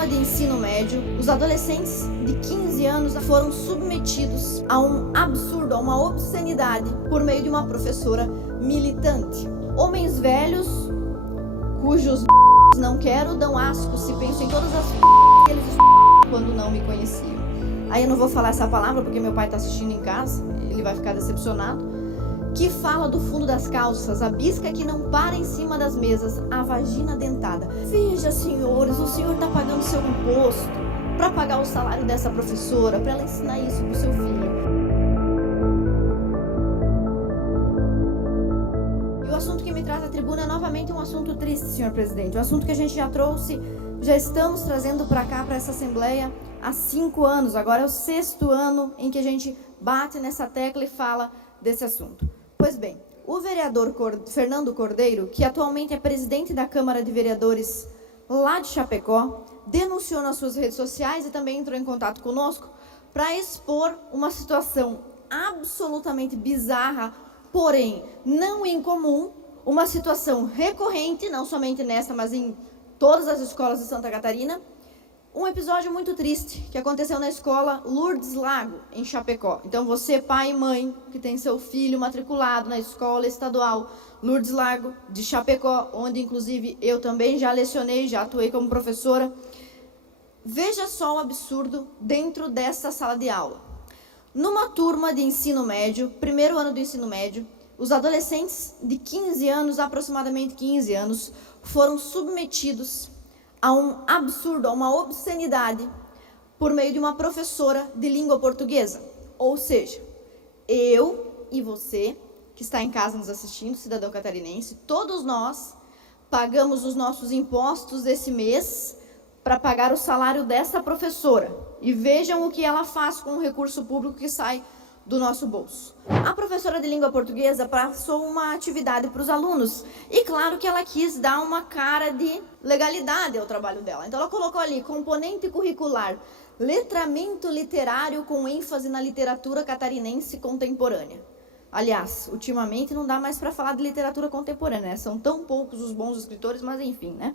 turma de ensino médio, os adolescentes de 15 anos foram submetidos a um absurdo, a uma obscenidade por meio de uma professora militante. Homens velhos, cujos não quero, dão asco se penso em todas as que eles quando não me conheciam. Aí eu não vou falar essa palavra porque meu pai está assistindo em casa, ele vai ficar decepcionado. Que fala do fundo das calças, a bisca que não para em cima das mesas, a vagina dentada. Veja, senhores, o senhor está pagando seu imposto para pagar o salário dessa professora, para ela ensinar isso para o seu filho. E o assunto que me traz à tribuna é novamente um assunto triste, senhor presidente. Um assunto que a gente já estamos trazendo para cá, para essa Assembleia, há 5 anos. Agora é o 6º ano em que a gente bate nessa tecla e fala desse assunto. Pois bem, o vereador Fernando Cordeiro, que atualmente é presidente da Câmara de Vereadores lá de Chapecó, denunciou nas suas redes sociais e também entrou em contato conosco para expor uma situação absolutamente bizarra, porém não incomum, uma situação recorrente, não somente nesta, mas em todas as escolas de Santa Catarina. Um episódio muito triste que aconteceu na escola Lourdes Lago, em Chapecó. Então você, pai e mãe, que tem seu filho matriculado na escola estadual Lourdes Lago de Chapecó, onde inclusive eu também já lecionei, já atuei como professora, veja só o absurdo dentro dessa sala de aula. Numa turma de ensino médio, 1º ano do ensino médio, os adolescentes de 15 anos, aproximadamente 15 anos, foram submetidos a um absurdo, a uma obscenidade, por meio de uma professora de língua portuguesa. Ou seja, eu e você, que está em casa nos assistindo, cidadão catarinense, todos nós pagamos os nossos impostos esse mês para pagar o salário dessa professora. E vejam o que ela faz com o recurso público que sai do nosso bolso. A professora de língua portuguesa passou uma atividade para os alunos e claro que ela quis dar uma cara de legalidade ao trabalho dela. Então ela colocou ali componente curricular, letramento literário com ênfase na literatura catarinense contemporânea. Aliás, ultimamente não dá mais para falar de literatura contemporânea, né? São tão poucos os bons escritores, mas enfim, né?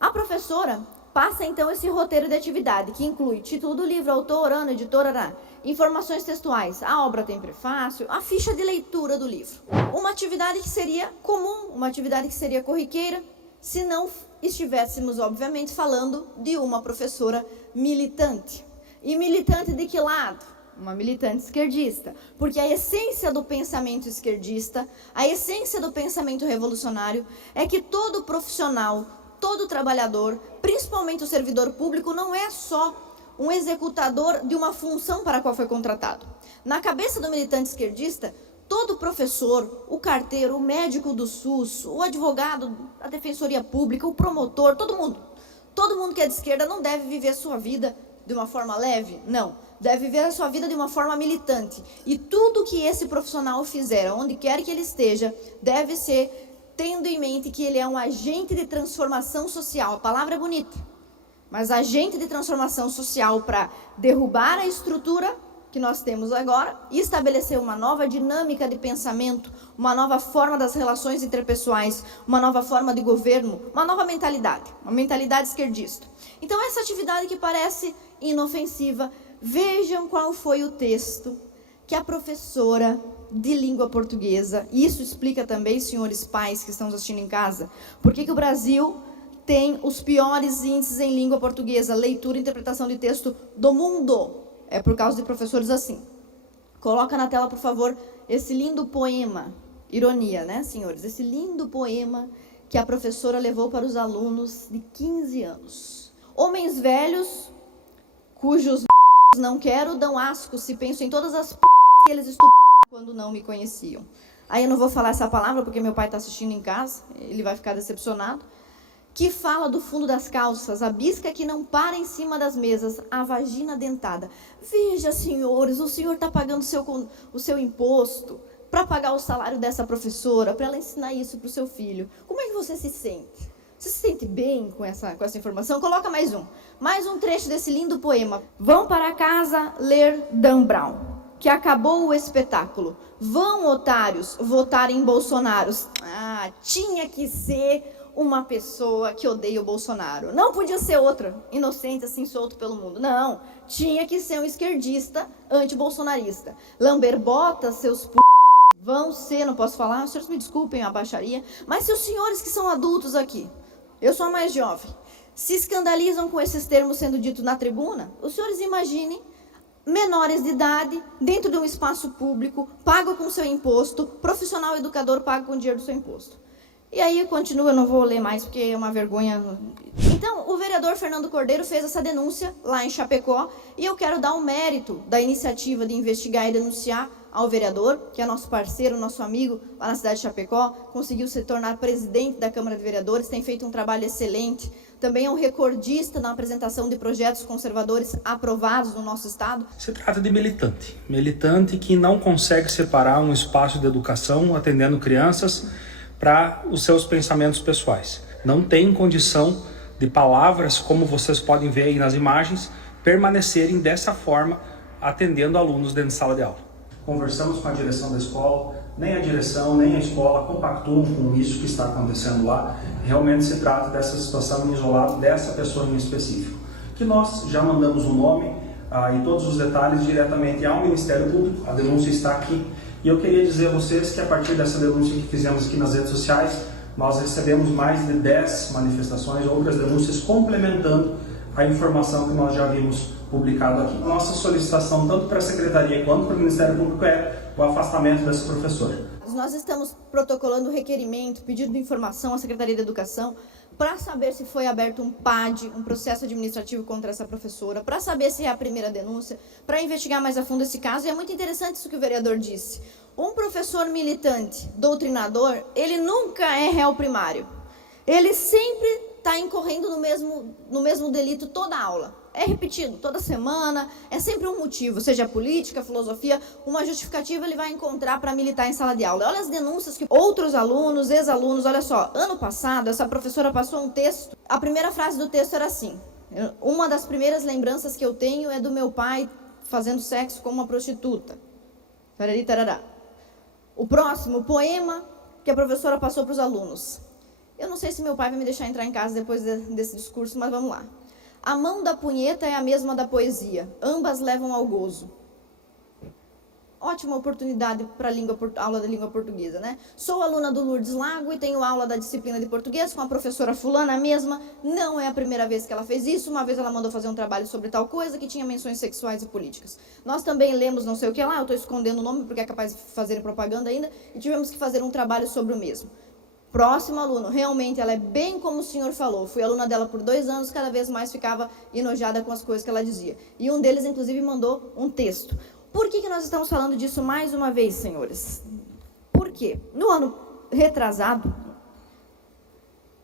A professora passa então esse roteiro de atividade, que inclui título do livro, autor, ano, editora, informações textuais, a obra tem prefácio, a ficha de leitura do livro. Uma atividade que seria comum, uma atividade que seria corriqueira, se não estivéssemos, obviamente, falando de uma professora militante. E militante de que lado? Uma militante esquerdista, porque a essência do pensamento esquerdista, a essência do pensamento revolucionário é que todo profissional, todo trabalhador, principalmente o servidor público, não é só um executador de uma função para a qual foi contratado. Na cabeça do militante esquerdista, todo professor, o carteiro, o médico do SUS, o advogado da Defensoria Pública, o promotor, todo mundo que é de esquerda não deve viver a sua vida de uma forma leve, não. Deve viver a sua vida de uma forma militante. E tudo que esse profissional fizer, onde quer que ele esteja, deve ser tendo em mente que ele é um agente de transformação social. A palavra é bonita, mas agente de transformação social para derrubar a estrutura que nós temos agora e estabelecer uma nova dinâmica de pensamento, uma nova forma das relações interpessoais, uma nova forma de governo, uma nova mentalidade, uma mentalidade esquerdista. Então essa atividade que parece inofensiva, vejam qual foi o texto que a professora de língua portuguesa, isso explica também, senhores pais que estão assistindo em casa, por que o Brasil tem os piores índices em língua portuguesa, leitura e interpretação de texto do mundo. É por causa de professores assim. Coloca na tela, por favor, esse lindo poema, ironia, né, senhores? Esse lindo poema que a professora levou para os alunos de 15 anos. Homens velhos, cujos não quero, dão asco se penso em todas as que eles estupram quando não me conheciam. Aí eu não vou falar essa palavra porque meu pai está assistindo em casa, ele vai ficar decepcionado. Que fala do fundo das calças, a bisca que não para em cima das mesas, a vagina dentada. Veja, senhores, o senhor está pagando o seu imposto para pagar o salário dessa professora, para ela ensinar isso para o seu filho. Como é que você se sente? Você se sente bem com essa informação? Coloca mais um trecho desse lindo poema. Vão para casa ler Dan Brown, que acabou o espetáculo. Vão, otários, votar em Bolsonaro. Ah, tinha que ser uma pessoa que odeia o Bolsonaro. Não podia ser outra, inocente assim, solto pelo mundo. Não, tinha que ser um esquerdista anti-bolsonarista. Lamber botas, seus vão ser, não posso falar, os senhores me desculpem a baixaria, mas se os senhores que são adultos aqui, eu sou a mais jovem, se escandalizam com esses termos sendo ditos na tribuna, os senhores imaginem menores de idade, dentro de um espaço público, pago com seu imposto, profissional educador pago com dinheiro do seu imposto. E aí, continua, eu não vou ler mais, porque é uma vergonha. Então, o vereador Fernando Cordeiro fez essa denúncia lá em Chapecó, e eu quero dar o mérito da iniciativa de investigar e denunciar ao vereador, que é nosso parceiro, nosso amigo, lá na cidade de Chapecó, conseguiu se tornar presidente da Câmara de Vereadores, tem feito um trabalho excelente, também é um recordista na apresentação de projetos conservadores aprovados no nosso estado. Se trata de militante que não consegue separar um espaço de educação atendendo crianças para os seus pensamentos pessoais. Não tem condição de palavras, como vocês podem ver aí nas imagens, permanecerem dessa forma atendendo alunos dentro de sala de aula. Conversamos com a direção da escola, nem a direção, nem a escola compactuam com isso que está acontecendo lá. Realmente se trata dessa situação isolada, dessa pessoa em específico, que nós já mandamos o nome e todos os detalhes diretamente ao Ministério Público. A denúncia está aqui. E eu queria dizer a vocês que a partir dessa denúncia que fizemos aqui nas redes sociais, nós recebemos mais de 10 manifestações, outras denúncias complementando a informação que nós já vimos publicado aqui. Nossa solicitação, tanto para a Secretaria quanto para o Ministério Público, é o afastamento dessa professora. Nós estamos protocolando requerimento, pedido de informação à Secretaria de Educação, para saber se foi aberto um PAD, um processo administrativo contra essa professora, para saber se é a primeira denúncia, para investigar mais a fundo esse caso. E é muito interessante isso que o vereador disse. Um professor militante, doutrinador, ele nunca é réu primário. Ele sempre está incorrendo no mesmo delito toda a aula. É repetido toda semana, é sempre um motivo, seja política, filosofia, uma justificativa ele vai encontrar para militar em sala de aula. Olha as denúncias que outros alunos, ex-alunos, olha só, ano passado essa professora passou um texto, a primeira frase do texto era assim: uma das primeiras lembranças que eu tenho é do meu pai fazendo sexo com uma prostituta. Tarari, tarará. O próximo, poema que a professora passou para os alunos. Eu não sei se meu pai vai me deixar entrar em casa depois desse discurso, mas vamos lá. A mão da punheta é a mesma da poesia. Ambas levam ao gozo. Ótima oportunidade para aula de língua portuguesa, né? Sou aluna do Lourdes Lago e tenho aula da disciplina de português com a professora fulana, a mesma. Não é a primeira vez que ela fez isso. Uma vez ela mandou fazer um trabalho sobre tal coisa que tinha menções sexuais e políticas. Nós também lemos não sei o que lá, eu estou escondendo o nome porque é capaz de fazer propaganda ainda, e tivemos que fazer um trabalho sobre o mesmo. Próximo aluno, realmente ela é bem como o senhor falou, fui aluna dela por 2 anos, cada vez mais ficava enojada com as coisas que ela dizia. E um deles, inclusive, mandou um texto. Por que nós estamos falando disso mais uma vez, senhores? Por quê? No ano retrasado,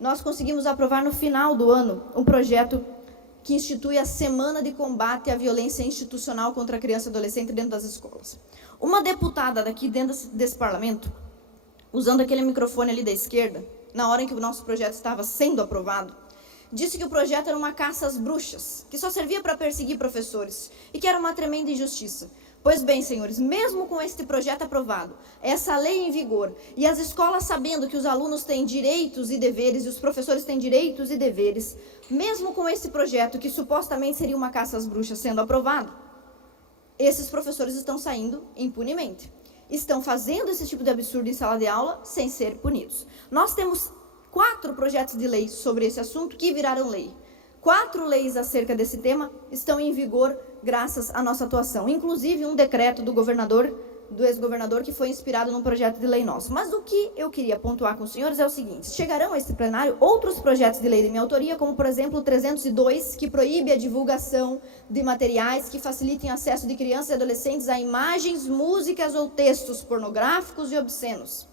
nós conseguimos aprovar no final do ano um projeto que institui a Semana de Combate à Violência Institucional contra a Criança e Adolescente dentro das escolas. Uma deputada daqui dentro desse parlamento, usando aquele microfone ali da esquerda, na hora em que o nosso projeto estava sendo aprovado, disse que o projeto era uma caça às bruxas, que só servia para perseguir professores, e que era uma tremenda injustiça. Pois bem, senhores, mesmo com este projeto aprovado, essa lei em vigor, e as escolas sabendo que os alunos têm direitos e deveres, e os professores têm direitos e deveres, mesmo com esse projeto, que supostamente seria uma caça às bruxas sendo aprovado, esses professores estão saindo impunemente. Estão fazendo esse tipo de absurdo em sala de aula sem ser punidos. Nós temos 4 projetos de lei sobre esse assunto que viraram lei. 4 leis acerca desse tema estão em vigor graças à nossa atuação. Inclusive um decreto do ex-governador, que foi inspirado num projeto de lei nosso. Mas o que eu queria pontuar com os senhores é o seguinte: chegarão a este plenário outros projetos de lei de minha autoria, como, por exemplo, o 302, que proíbe a divulgação de materiais que facilitem acesso de crianças e adolescentes a imagens, músicas ou textos pornográficos e obscenos.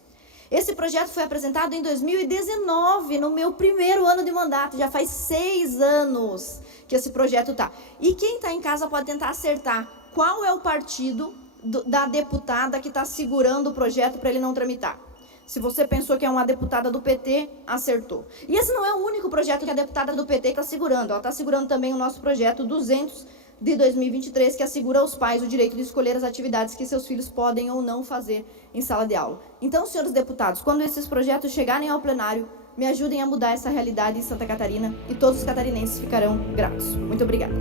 Esse projeto foi apresentado em 2019, no meu primeiro ano de mandato. Já faz 6 anos que esse projeto está. E quem está em casa pode tentar acertar qual é o partido da deputada que está segurando o projeto para ele não tramitar. Se você pensou que é uma deputada do PT, acertou. E esse não é o único projeto que a deputada do PT está segurando. Ela está segurando também o nosso projeto 200 de 2023, que assegura aos pais o direito de escolher as atividades que seus filhos podem ou não fazer em sala de aula. Então, senhores deputados, quando esses projetos chegarem ao plenário, Me ajudem a mudar essa realidade em Santa Catarina e todos os catarinenses ficarão gratos. Muito obrigada.